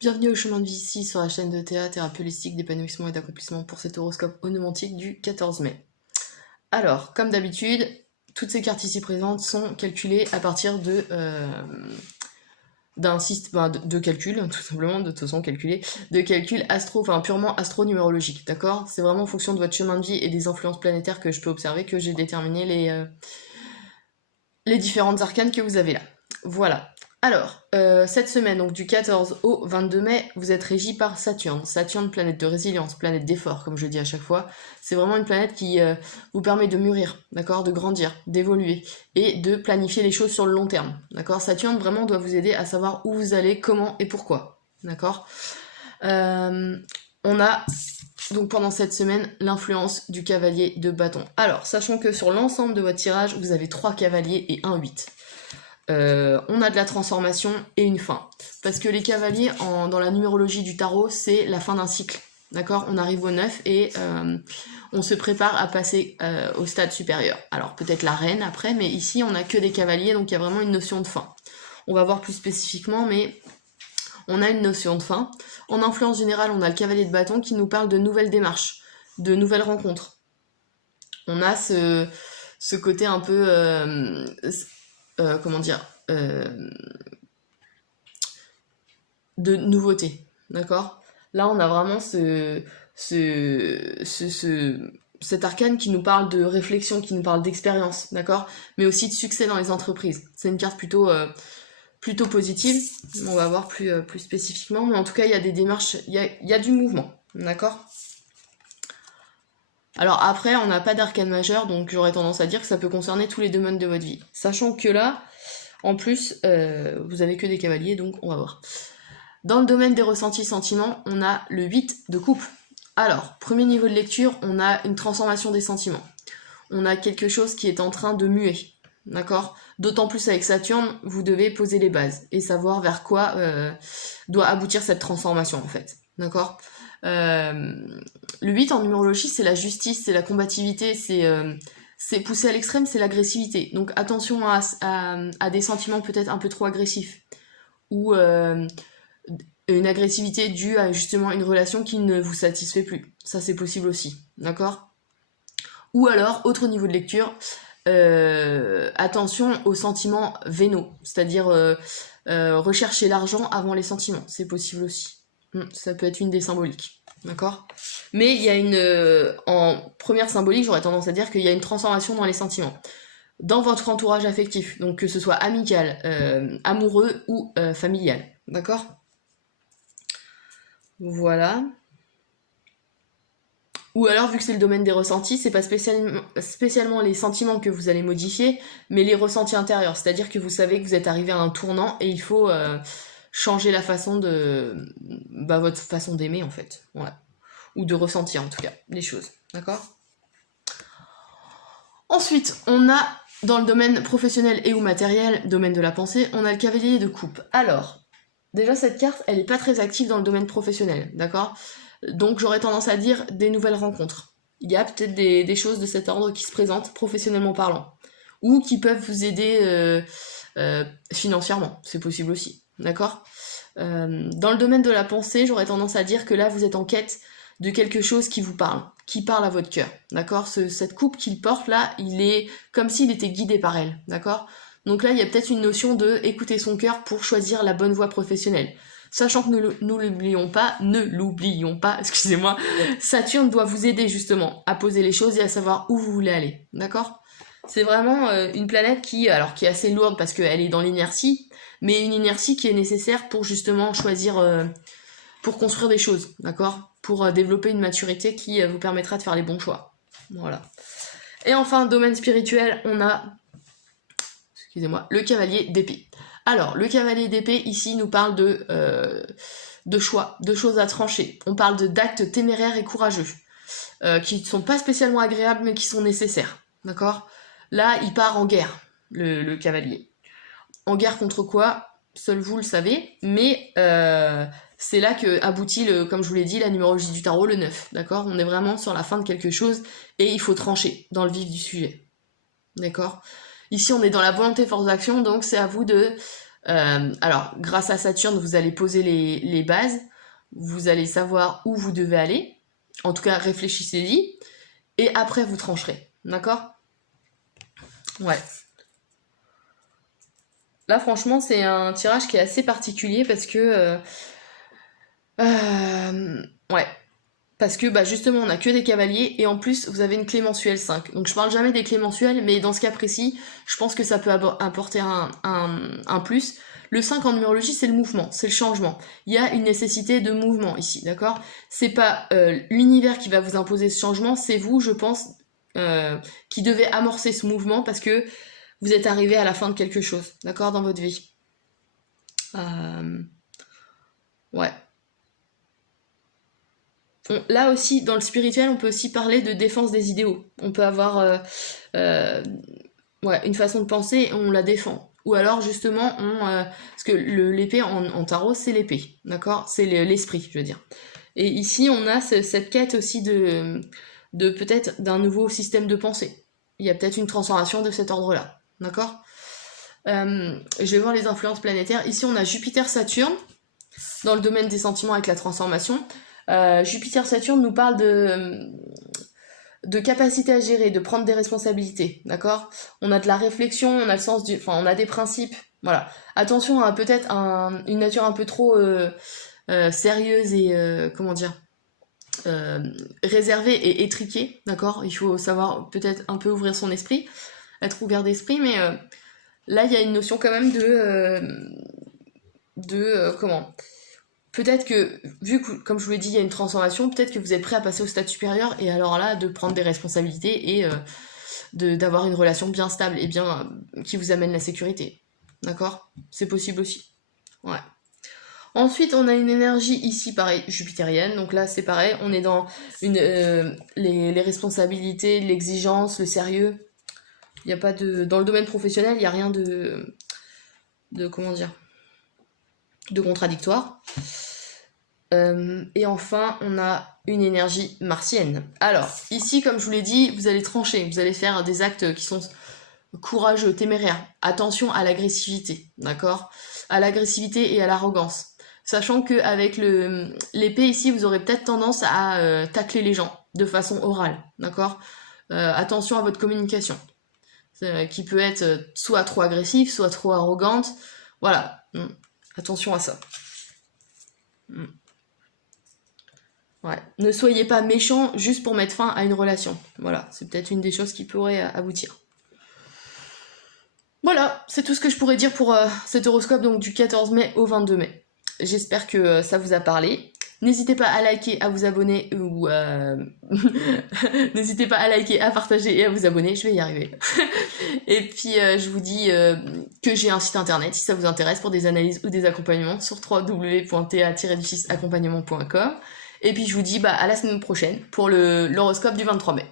Bienvenue au chemin de vie ici sur la chaîne de théâtre, thérapie holistique, d'épanouissement et d'accomplissement pour cet horoscope onomantique du 14 mai. Alors, comme d'habitude, toutes ces cartes ici présentes sont calculées à partir d'un système de calcul, tout simplement, de toute façon calculé, de calcul purement astro-numérologique, d'accord? C'est vraiment en fonction de votre chemin de vie et des influences planétaires que je peux observer que j'ai déterminé les différentes arcanes que vous avez là. Voilà. Alors, cette semaine, donc du 14 au 22 mai, vous êtes régi par Saturne. Saturne, planète de résilience, planète d'effort, comme je dis à chaque fois. C'est vraiment une planète qui vous permet de mûrir, d'accord, de grandir, d'évoluer et de planifier les choses sur le long terme, d'accord. Saturne vraiment doit vous aider à savoir où vous allez, comment et pourquoi, d'accord. On a donc pendant cette semaine l'influence du cavalier de bâton. Alors, sachant que sur l'ensemble de votre tirage, vous avez 3 cavaliers et un 8. On a de la transformation et une fin. Parce que les cavaliers, dans la numérologie du tarot, c'est la fin d'un cycle. D'accord? On arrive au 9 et on se prépare à passer au stade supérieur. Alors peut-être la reine après, mais ici on n'a que des cavaliers, donc il y a vraiment une notion de fin. On va voir plus spécifiquement, mais on a une notion de fin. En influence générale, on a le cavalier de bâton qui nous parle de nouvelles démarches, de nouvelles rencontres. On a ce côté un peu... comment dire, de nouveauté, d'accord? Là, on a vraiment cet arcane qui nous parle de réflexion, qui nous parle d'expérience, d'accord? Mais aussi de succès dans les entreprises. C'est une carte plutôt positive. On va voir plus spécifiquement, mais en tout cas, il y a des démarches, il y a du mouvement, d'accord? Alors après, on n'a pas d'arcane majeur, donc j'aurais tendance à dire que ça peut concerner tous les domaines de votre vie. Sachant que là, en plus, vous avez que des cavaliers, donc on va voir. Dans le domaine des ressentis sentiments, on a le 8 de coupe. Alors, premier niveau de lecture, on a une transformation des sentiments. On a quelque chose qui est en train de muer, d'accord? D'autant plus avec Saturne, vous devez poser les bases et savoir vers quoi doit aboutir cette transformation, en fait, d'accord? Le 8 en numérologie, c'est la justice, c'est la combativité, c'est poussé à l'extrême, c'est l'agressivité. Donc attention à des sentiments peut-être un peu trop agressifs. Ou une agressivité due à justement une relation qui ne vous satisfait plus. Ça c'est possible aussi, d'accord? Ou alors, autre niveau de lecture, attention aux sentiments vénaux, c'est-à-dire rechercher l'argent avant les sentiments, c'est possible aussi. Ça peut être une des symboliques, d'accord? Mais il y a en première symbolique, j'aurais tendance à dire qu'il y a une transformation dans les sentiments. Dans votre entourage affectif, donc que ce soit amical, amoureux ou familial, d'accord? Voilà. Ou alors, vu que c'est le domaine des ressentis, c'est pas spécialement les sentiments que vous allez modifier, mais les ressentis intérieurs. C'est-à-dire que vous savez que vous êtes arrivé à un tournant et il faut changer la façon votre façon d'aimer en fait, voilà, ou de ressentir en tout cas les choses, d'accord? Ensuite, on a dans le domaine professionnel et ou matériel, domaine de la pensée, on a le cavalier de coupe. Alors, déjà cette carte, elle est pas très active dans le domaine professionnel, d'accord? Donc j'aurais tendance à dire des nouvelles rencontres. Il y a peut-être des choses de cet ordre qui se présentent professionnellement parlant, ou qui peuvent vous aider financièrement, c'est possible aussi. D'accord? Dans le domaine de la pensée, j'aurais tendance à dire que là, vous êtes en quête de quelque chose qui vous parle, qui parle à votre cœur. D'accord? Cette coupe qu'il porte là, il est comme s'il était guidé par elle. D'accord? Donc là, il y a peut-être une notion de écouter son cœur pour choisir la bonne voie professionnelle. Sachant que ne l'oublions pas, excusez-moi, Saturne doit vous aider justement à poser les choses et à savoir où vous voulez aller. D'accord? C'est vraiment une planète qui est assez lourde parce qu'elle est dans l'inertie, mais une inertie qui est nécessaire pour justement choisir, pour construire des choses, d'accord? Pour développer une maturité qui vous permettra de faire les bons choix. Voilà. Et enfin, domaine spirituel, on a, excusez-moi, le cavalier d'épée. Alors, le cavalier d'épée, ici, nous parle de choix, de choses à trancher. On parle d'actes téméraires et courageux, qui ne sont pas spécialement agréables, mais qui sont nécessaires, d'accord? Là, il part en guerre, le cavalier. En guerre contre quoi? Seul vous le savez, mais c'est là que aboutit, comme je vous l'ai dit, la numérologie du tarot, le 9, d'accord? On est vraiment sur la fin de quelque chose, et il faut trancher dans le vif du sujet, d'accord? Ici, on est dans la volonté force d'action, donc c'est à vous de Alors, grâce à Saturne, vous allez poser les bases, vous allez savoir où vous devez aller. En tout cas, réfléchissez-y. Et après, vous trancherez. D'accord? Ouais. Là, franchement, c'est un tirage qui est assez particulier parce que... ouais. Parce que bah, justement, on n'a que des cavaliers et en plus, vous avez une clé mensuelle 5. Donc je parle jamais des clés mensuelles, mais dans ce cas précis, je pense que ça peut apporter un plus. Le 5 en numérologie, c'est le mouvement, c'est le changement. Il y a une nécessité de mouvement ici, d'accord? C'est pas l'univers qui va vous imposer ce changement, c'est vous, je pense, qui devez amorcer ce mouvement parce que vous êtes arrivé à la fin de quelque chose, d'accord, dans votre vie. Ouais. Là aussi, dans le spirituel, on peut aussi parler de défense des idéaux. On peut avoir ouais, une façon de penser, on la défend. Ou alors, justement, parce que l'épée en tarot, c'est l'épée, d'accord? C'est l'esprit, je veux dire. Et ici, on a cette quête aussi de peut-être d'un nouveau système de pensée. Il y a peut-être une transformation de cet ordre-là, d'accord? Je vais voir les influences planétaires. Ici, on a Jupiter-Saturne, dans le domaine des sentiments avec la transformation. Jupiter-Saturne nous parle de capacité à gérer, de prendre des responsabilités, d'accord? On a de la réflexion, on a le sens du... Enfin, on a des principes, voilà. Attention à peut-être une nature un peu trop sérieuse et, comment dire, réservée et étriquée, d'accord? Il faut savoir peut-être un peu ouvrir son esprit, être ouvert d'esprit, mais là, il y a une notion quand même comment? Peut-être que, vu que, comme je vous l'ai dit, il y a une transformation, peut-être que vous êtes prêt à passer au stade supérieur et alors là, de prendre des responsabilités et d'avoir une relation bien stable et bien qui vous amène la sécurité. D'accord? C'est possible aussi. Ouais. Ensuite, on a une énergie ici, pareil, jupitérienne. Donc là, c'est pareil, on est dans les responsabilités, l'exigence, le sérieux. Il n'y a pas de... Dans le domaine professionnel, il n'y a rien de... Comment dire? De contradictoire. Et enfin, on a une énergie martienne. Alors, ici, comme je vous l'ai dit, vous allez trancher, vous allez faire des actes qui sont courageux, téméraires. Attention à l'agressivité, d'accord? À l'agressivité et à l'arrogance. Sachant qu'avec l'épée ici, vous aurez peut-être tendance à tacler les gens de façon orale, d'accord? Attention à votre communication, qui peut être soit trop agressive, soit trop arrogante. Voilà, attention à ça. Ouais. Ne soyez pas méchant juste pour mettre fin à une relation. Voilà, c'est peut-être une des choses qui pourrait aboutir. Voilà, c'est tout ce que je pourrais dire pour cet horoscope donc du 14 mai au 22 mai. J'espère que ça vous a parlé. N'hésitez pas à liker, à vous abonner ou n'hésitez pas à liker, à partager et à vous abonner, je vais y arriver. Et puis je vous dis que j'ai un site internet si ça vous intéresse pour des analyses ou des accompagnements sur www.ta-accompagnement.com. Et puis je vous dis à la semaine prochaine pour l'horoscope du 23 mai.